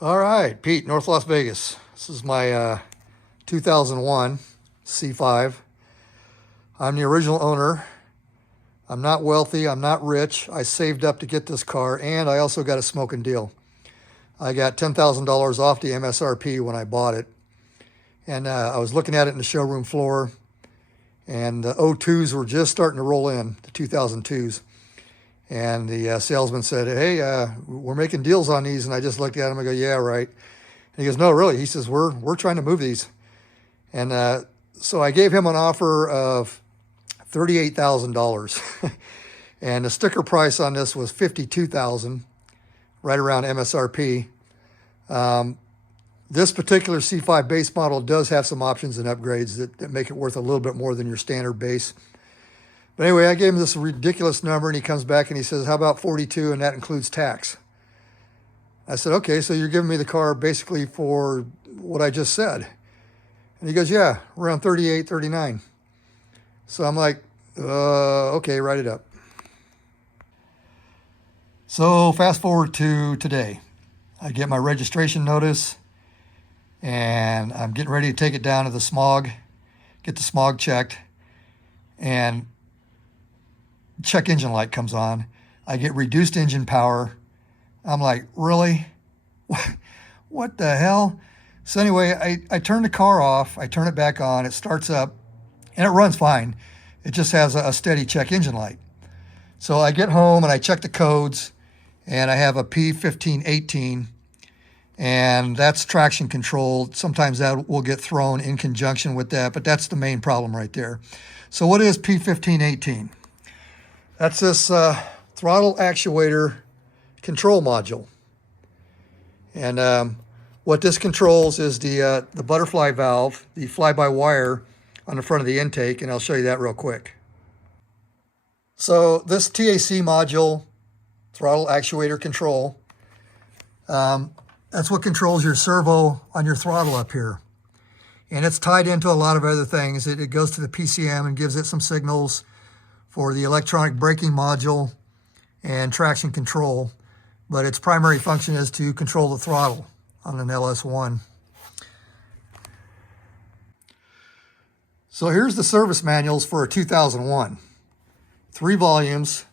All right, Pete, North Las Vegas. This is my 2001 C5. I'm the original owner. I'm not wealthy. I'm not rich. I saved up to get this car, and I also got a smoking deal. I got $10,000 off the MSRP when I bought it. And I was looking at it in the showroom floor, and the 02s were just starting to roll in, the 2002s. And the salesman said, hey, we're making deals on these. And I just looked at him and I go, yeah, right. And he goes, no, really? He says, we're trying to move these. And so I gave him an offer of $38,000. And the sticker price on this was $52,000, right around MSRP. This particular C5 base model does have some options and upgrades that make it worth a little bit more than your standard base. But anyway, I gave him this ridiculous number, and he comes back and he says, how about 42, and that includes tax? I said, okay, so you're giving me the car basically for what I just said. And he goes, yeah, around 38, 39. So I'm like, okay, write it up. So fast forward to today. I get my registration notice, and I'm getting ready to take it down to the smog, get the smog checked, and check engine light comes on. I get reduced engine power. I'm like, really? What the hell? So anyway, I turn the car off. I turn it back on. It starts up, and it runs fine. It just has a steady check engine light. So I get home, and I check the codes, and I have a P1518, and that's traction controlled. Sometimes that will get thrown in conjunction with that, but that's the main problem right there. So what is P1518? That's this throttle actuator control module. And what this controls is the butterfly valve, the fly-by-wire on the front of the intake, and I'll show you that real quick. So this TAC module, throttle actuator control, that's what controls your servo on your throttle up here. And it's tied into a lot of other things. It goes to the PCM and gives it some signals for the electronic braking module and traction control, but its primary function is to control the throttle on an LS1. So here's the service manuals for a 2001. 3 volumes,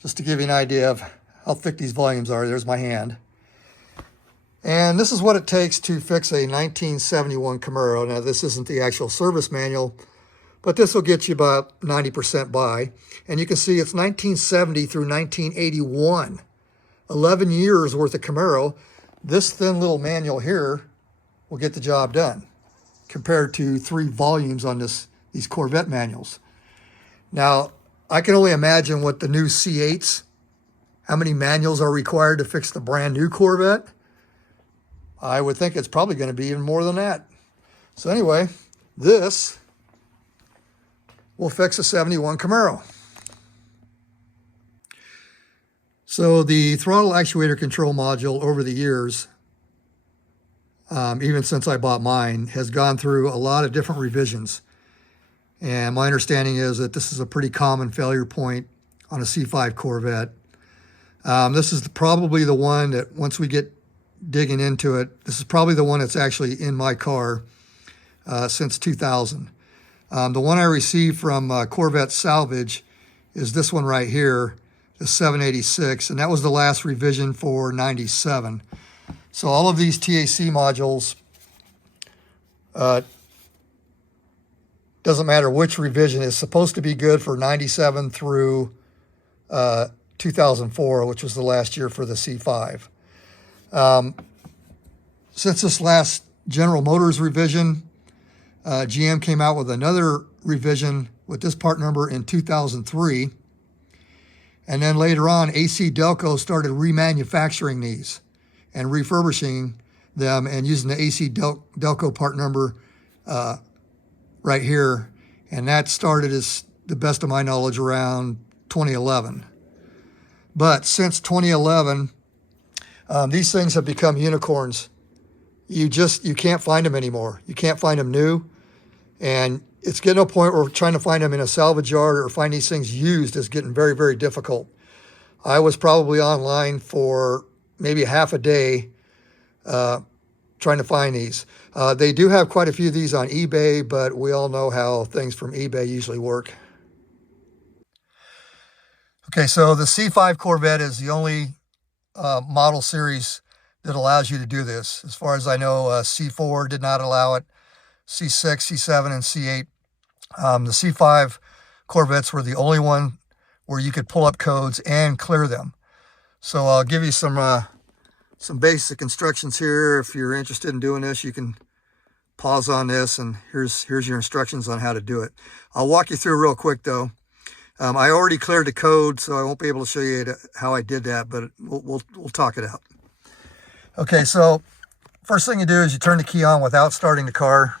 just to give you an idea of how thick these volumes are. There's my hand. And this is what it takes to fix a 1971 Camaro. Now, this isn't the actual service manual, but this will get you about 90% by. And you can see it's 1970 through 1981. 11 years worth of Camaro. This thin little manual here will get the job done, compared to 3 volumes on these Corvette manuals. Now, I can only imagine what the new C8s, how many manuals are required to fix the brand new Corvette. I would think it's probably going to be even more than that. So anyway, this will fix a 71 Camaro. So the throttle actuator control module over the years, even since I bought mine, has gone through a lot of different revisions. And my understanding is that this is a pretty common failure point on a C5 Corvette. This is probably the one that once we get digging into it, this is probably the one that's actually in my car since 2000. The one I received from Corvette Salvage is this one right here, the 786, and that was the last revision for 97. So all of these TAC modules, doesn't matter which revision, is supposed to be good for 97 through 2004, which was the last year for the C5. Since this last General Motors revision, GM came out with another revision with this part number in 2003. And then later on, AC Delco started remanufacturing these and refurbishing them and using the AC Delco part number right here. And that started, as the best of my knowledge, around 2011. But since 2011, these things have become unicorns. You can't find them anymore. You can't find them new. And it's getting to a point where trying to find them in a salvage yard or find these things used is getting very, very difficult. I was probably online for maybe half a day trying to find these. They do have quite a few of these on eBay, but we all know how things from eBay usually work. Okay, so the C5 Corvette is the only model series that allows you to do this. As far as I know, C4 did not allow it. C6, C7, and C8. The C5 Corvettes were the only one where you could pull up codes and clear them. So I'll give you some basic instructions here. If you're interested in doing this, you can pause on this, and here's your instructions on how to do it. I'll walk you through real quick though. I already cleared the code, so I won't be able to show you how I did that, but we'll talk it out. Okay, so first thing you do is you turn the key on without starting the car.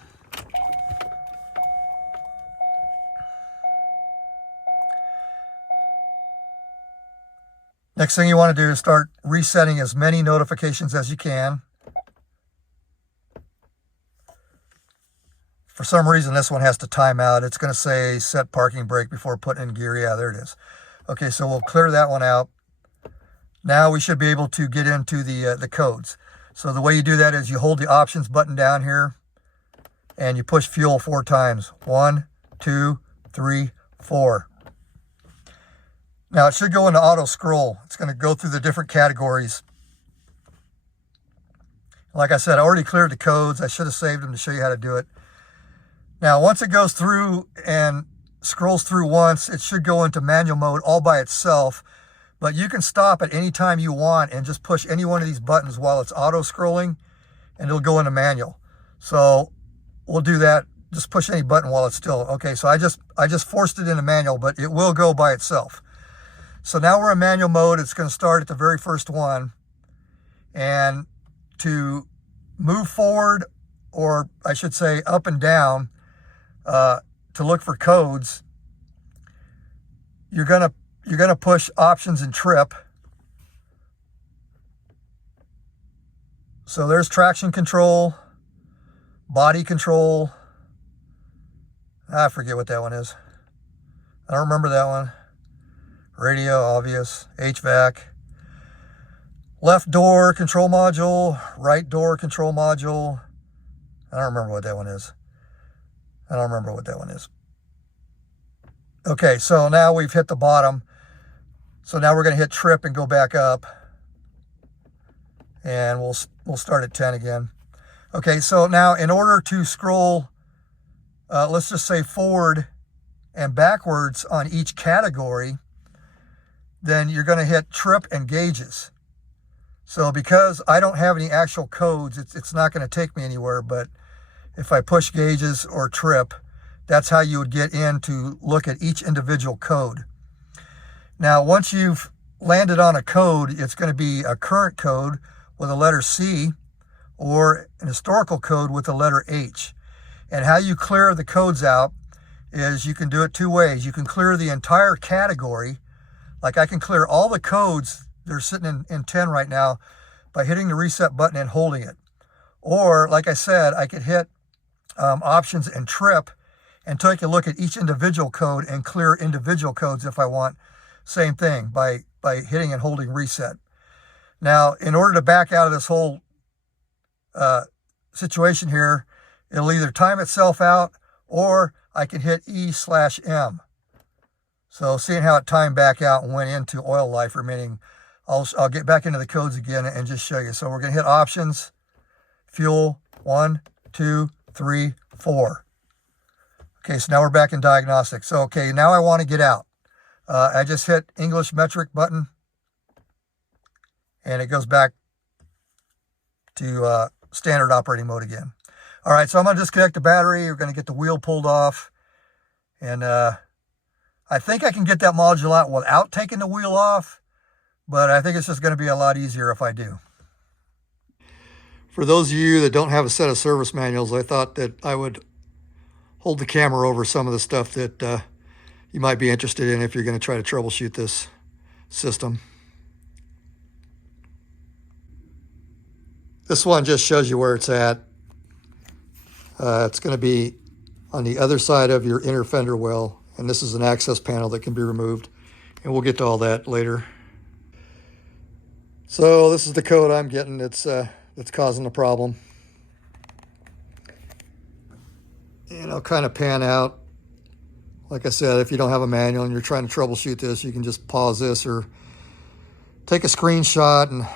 Next thing you want to do is start resetting as many notifications as you can. For some reason, this one has to time out. It's going to say set parking brake before putting in gear. Yeah, there it is. Okay, so we'll clear that one out. Now we should be able to get into the codes. So the way you do that is you hold the options button down here and you push fuel 4 times. 1, 2, 3, 4. Now it should go into auto scroll. It's going to go through the different categories. Like I said, I already cleared the codes. I should have saved them to show you how to do it. Now, once it goes through and scrolls through once, it should go into manual mode all by itself. But you can stop at any time you want and just push any one of these buttons while it's auto scrolling, and it'll go into manual. So we'll do that. Just push any button while it's still. Okay, so I just forced it into manual, but it will go by itself. So now we're in manual mode. It's going to start at the very first one. And to move forward, or I should say up and down, to look for codes, you're gonna push options and trip. So there's traction control, body control. I forget what that one is. I don't remember that one. Radio, obvious. HVAC. Left door control module, right door control module. I don't remember what that one is. Okay, so now we've hit the bottom. So now we're going to hit trip and go back up. And we'll start at 10 again. Okay, so now in order to scroll, let's just say forward and backwards on each category, then you're going to hit trip and gauges. So because I don't have any actual codes, it's not going to take me anywhere, but if I push gauges or trip, that's how you would get in to look at each individual code. Now, once you've landed on a code, it's going to be a current code with a letter C or an historical code with a letter H. And how you clear the codes out is you can do it 2 ways. You can clear the entire category. Like I can clear all the codes that are sitting in 10 right now by hitting the reset button and holding it. Or, like I said, I could hit options and trip and take a look at each individual code and clear individual codes if I want. Same thing by hitting and holding reset. Now, in order to back out of this whole situation here, it'll either time itself out or I can hit E/M. So seeing how it timed back out and went into oil life remaining, I'll get back into the codes again and just show you. So we're going to hit options, fuel, 1, 2, 3, 4. Okay, so now we're back in diagnostics. So, okay, now I want to get out. I just hit English metric button, and it goes back to standard operating mode again. All right, so I'm going to disconnect the battery. We're going to get the wheel pulled off. And I think I can get that module out without taking the wheel off, but I think it's just going to be a lot easier if I do. For those of you that don't have a set of service manuals, I thought that I would hold the camera over some of the stuff that you might be interested in if you're going to try to troubleshoot this system. This one just shows you where it's at. It's going to be on the other side of your inner fender well, and this is an access panel that can be removed, and we'll get to all that later. So this is the code I'm getting. It's the that's causing the problem. And I'll kind of pan out. Like I said, if you don't have a manual and you're trying to troubleshoot this, you can just pause this or take a screenshot and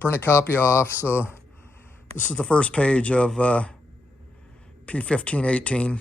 print a copy off. So this is the first page of P1518.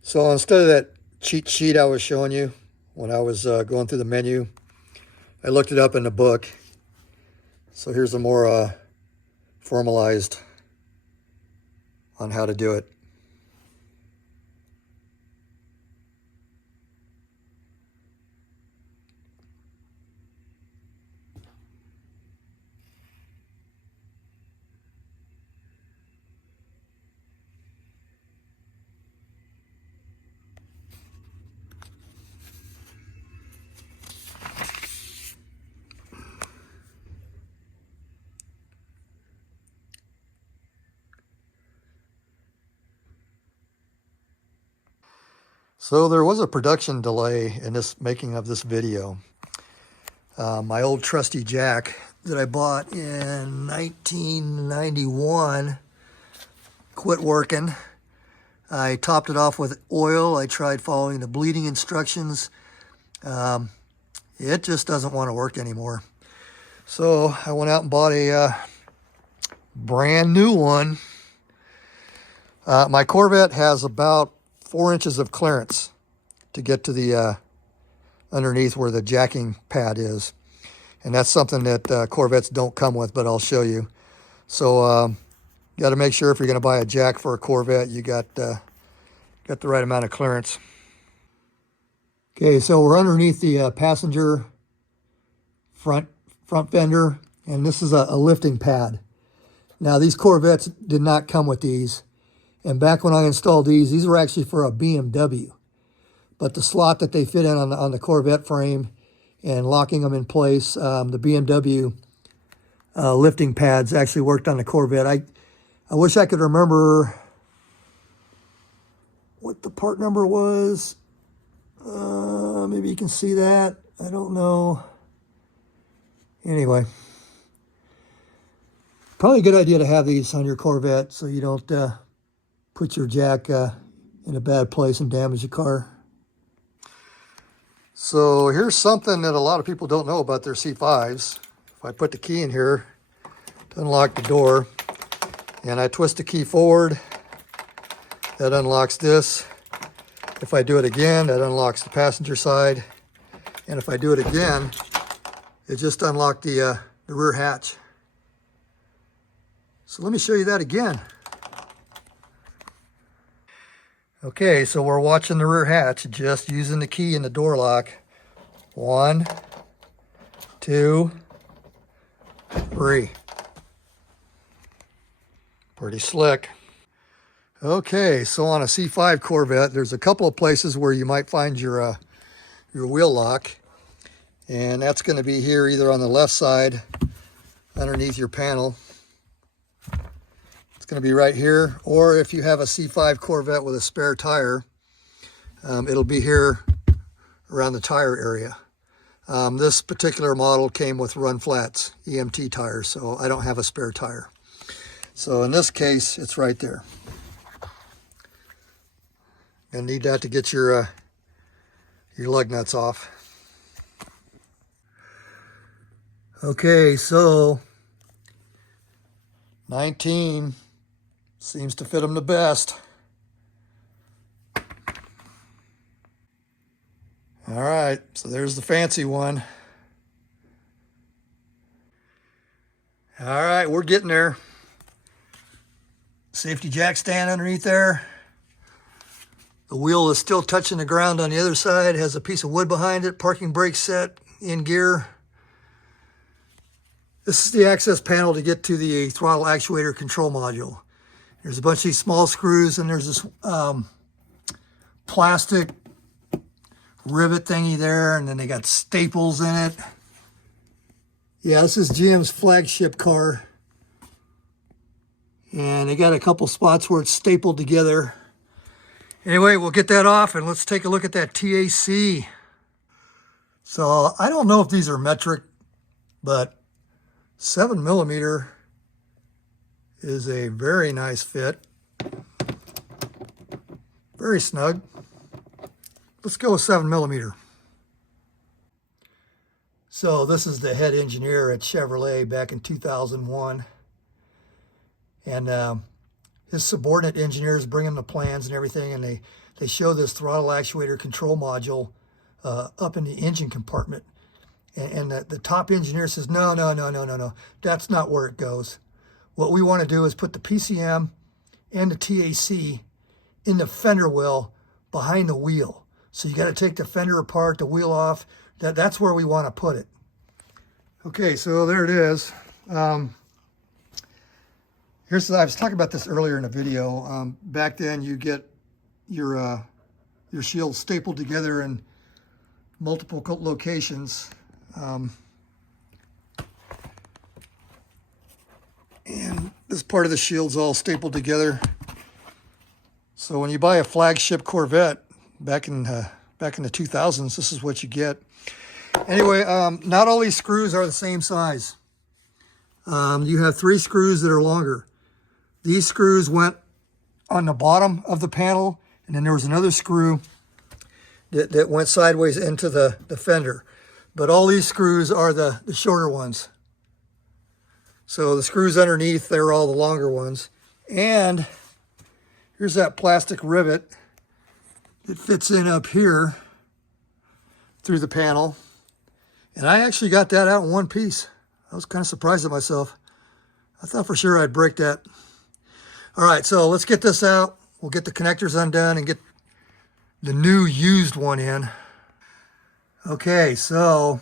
So instead of that cheat sheet I was showing you when I was going through the menu, I looked it up in the book. So here's a more formalized on how to do it. So there was a production delay in this making of this video. My old trusty jack that I bought in 1991 quit working. I topped it off with oil. I tried following the bleeding instructions. It just doesn't want to work anymore. So I went out and bought a brand new one. My Corvette has about 4 inches of clearance to get to the underneath where the jacking pad is. And that's something that Corvettes don't come with, but I'll show you. So you got to make sure if you're going to buy a jack for a Corvette, you got the right amount of clearance. Okay, so we're underneath the passenger front fender, and this is a lifting pad. Now these Corvettes did not come with these. And back when I installed these were actually for a BMW. But the slot that they fit in on the Corvette frame and locking them in place, the BMW lifting pads actually worked on the Corvette. I wish I could remember what the part number was. Maybe you can see that. I don't know. Anyway. Probably a good idea to have these on your Corvette so you don't put your jack in a bad place and damage the car. So here's something that a lot of people don't know about their C5s. If I put the key in here to unlock the door, and I twist the key forward, that unlocks this. If I do it again, that unlocks the passenger side. And if I do it again, it just unlocked the rear hatch. So let me show you that again. Okay, so we're watching the rear hatch, just using the key in the door lock. 1, 2, 3. Pretty slick. Okay, so on a C5 Corvette, there's a couple of places where you might find your wheel lock. And that's going to be here either on the left side, underneath your panel. It's going to be right here, or if you have a C5 Corvette with a spare tire, it'll be here around the tire area. This particular model came with run flats, EMT tires, so I don't have a spare tire. So in this case, it's right there. Gonna need that to get your lug nuts off. Okay, so 19 seems to fit them the best. All right, so there's the fancy one. All right, we're getting there. Safety jack stand underneath there. The wheel is still touching the ground on the other side. It has a piece of wood behind it. Parking brake set in gear. This is the access panel to get to the throttle actuator control module. There's a bunch of these small screws, and there's this plastic rivet thingy there, and then they got staples in it. Yeah, this is GM's flagship car. And they got a couple spots where it's stapled together. Anyway, we'll get that off and let's take a look at that TAC. So I don't know if these are metric, but 7mm is a very nice fit. Very snug. Let's go with 7mm. So this is the head engineer at Chevrolet back in 2001. And his subordinate engineers bring him the plans and everything, and they show this throttle actuator control module up in the engine compartment. And the top engineer says, no, that's not where it goes. What we want to do is put the PCM and the TAC in the fender well behind the wheel. So you got to take the fender apart, the wheel off. That's where we want to put it. Okay, so there it is. I was talking about this earlier in the video. Back then, you get your shield stapled together in multiple locations. And this part of the shield's all stapled together. So when you buy a flagship Corvette back in the 2000s, this is what you get. Anyway, not all these screws are the same size. You have 3 screws that are longer. These screws went on the bottom of the panel, and then there was another screw that went sideways into the fender. But all these screws are the shorter ones. So the screws underneath, they're all the longer ones. And here's that plastic rivet that fits in up here through the panel. And I actually got that out in one piece. I was kind of surprised at myself. I thought for sure I'd break that. All right, so let's get this out. We'll get the connectors undone and get the new used one in. Okay, so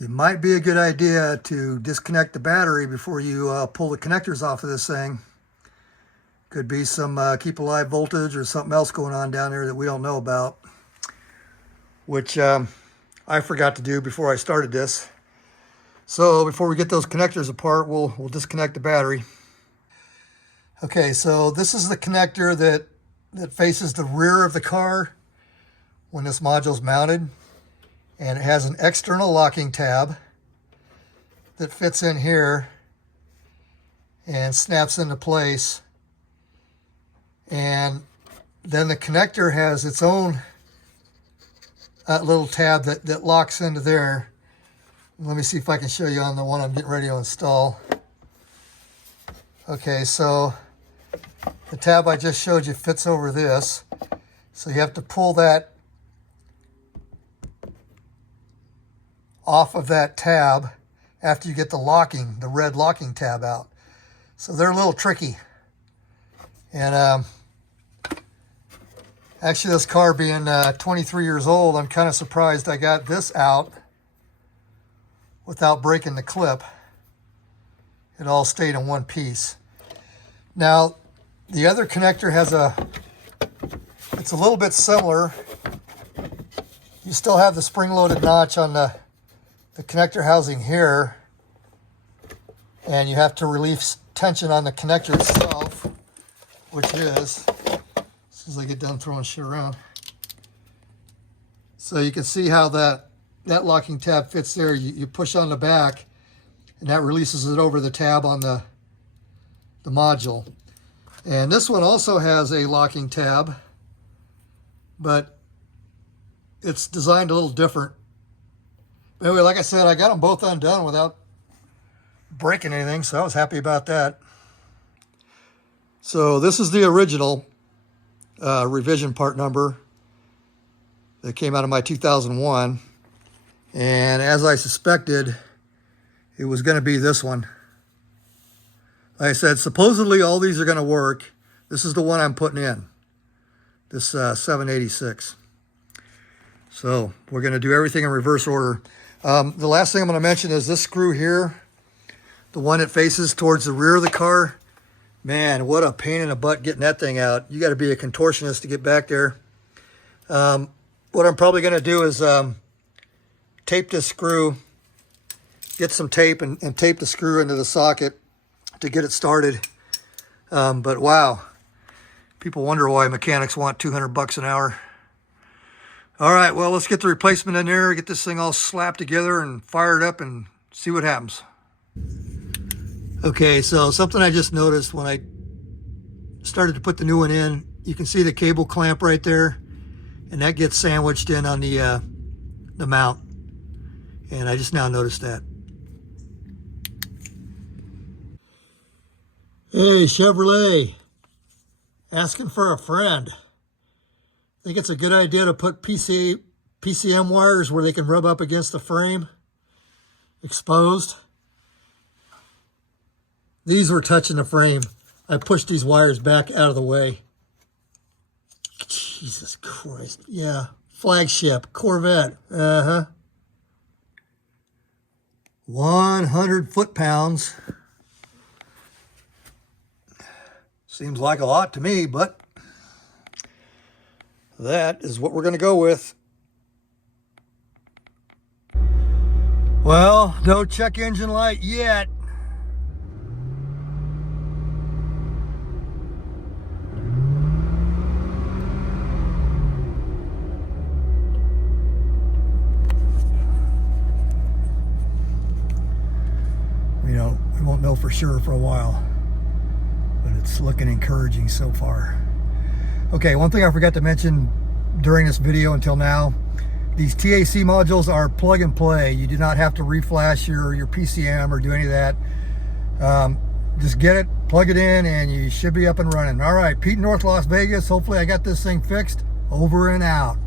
it might be a good idea to disconnect the battery before you pull the connectors off of this thing. Could be some keep alive voltage or something else going on down there that we don't know about, which I forgot to do before I started this. So before we get those connectors apart, we'll disconnect the battery. Okay, so this is the connector that faces the rear of the car when this module's mounted. And it has an external locking tab that fits in here and snaps into place. And then the connector has its own little tab that locks into there. Let me see if I can show you on the one I'm getting ready to install. Okay, so the tab I just showed you fits over this. So you have to pull that off of that tab after you get the red locking tab out. So they're a little tricky. And actually, this car being 23 years old, I'm kind of surprised I got this out without breaking the clip. It all stayed in one piece. Now, the other connector has it's a little bit similar. You still have the spring-loaded notch on the connector housing here, and you have to release tension on the connector itself, which is, as soon as I get done throwing shit around. So you can see how that locking tab fits there. You push on the back, and that releases it over the tab on the module. And this one also has a locking tab, but it's designed a little different. Anyway, like I said, I got them both undone without breaking anything, so I was happy about that. So this is the original revision part number. that came out of my 2001. And as I suspected, it was going to be this one. Like I said, supposedly all these are going to work. This is the one I'm putting in, this 786. So we're going to do everything in reverse order. The last thing I'm going to mention is this screw here, the one that faces towards the rear of the car. Man, what a pain in the butt getting that thing out. You got to be a contortionist to get back there. What I'm probably going to do is tape this screw, get some tape and tape the screw into the socket to get it started. But wow, people wonder why mechanics want 200 bucks an hour. All right, well, let's get the replacement in there, get this thing all slapped together and fire it up and see what happens. Okay, so something I just noticed when I started to put the new one in, you can see the cable clamp right there, and that gets sandwiched in on the mount. And I just now noticed that. Hey, Chevrolet, asking for a friend. Think it's a good idea to put PCM wires where they can rub up against the frame, exposed. These were touching the frame. I pushed these wires back out of the way. Jesus Christ. Yeah, flagship, Corvette. 100 foot-pounds. Seems like a lot to me, but that is what we're going to go with. Well, no check engine light yet. We won't know for sure for a while, but it's looking encouraging so far. Okay, one thing I forgot to mention during this video until now, these TAC modules are plug and play. You do not have to reflash your PCM or do any of that. Just get it, plug it in, and you should be up and running. All right, Pete, North Las Vegas. Hopefully I got this thing fixed. Over and out.